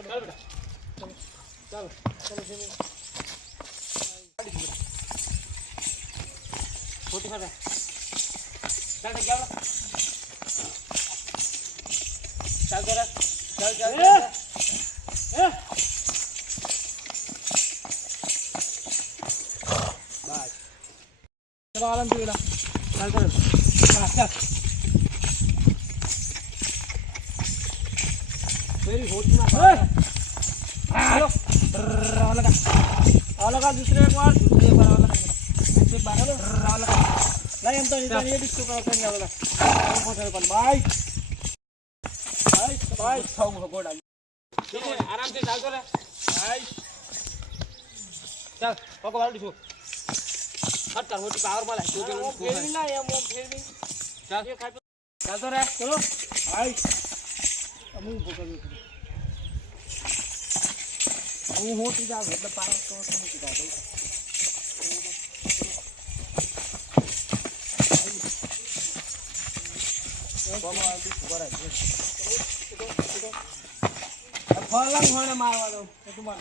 चल चलो छोटी चल क्या चल जरा चल चल बस चलो अलहमदुलिल्लाह चल चल चल मेरी होती ना हेलो लगा दूसरे बार लगा नहीं हम तो ये डिस्को का नहीं वाला पर बाय बाय बाय खाओ गोड़ा आराम से चल तो रे बाय चल पको वाला डिस्को हट कर होती पावर वाला तो फेर भी ना ये मोम फेर भी चल ये खाई चल तो रे चलो बाय अमू पकड़ હું હોતી જાવ એટલે પાર તો તમે કીધા દઉં ફળંગ હોણે મારવા દઉં તું માર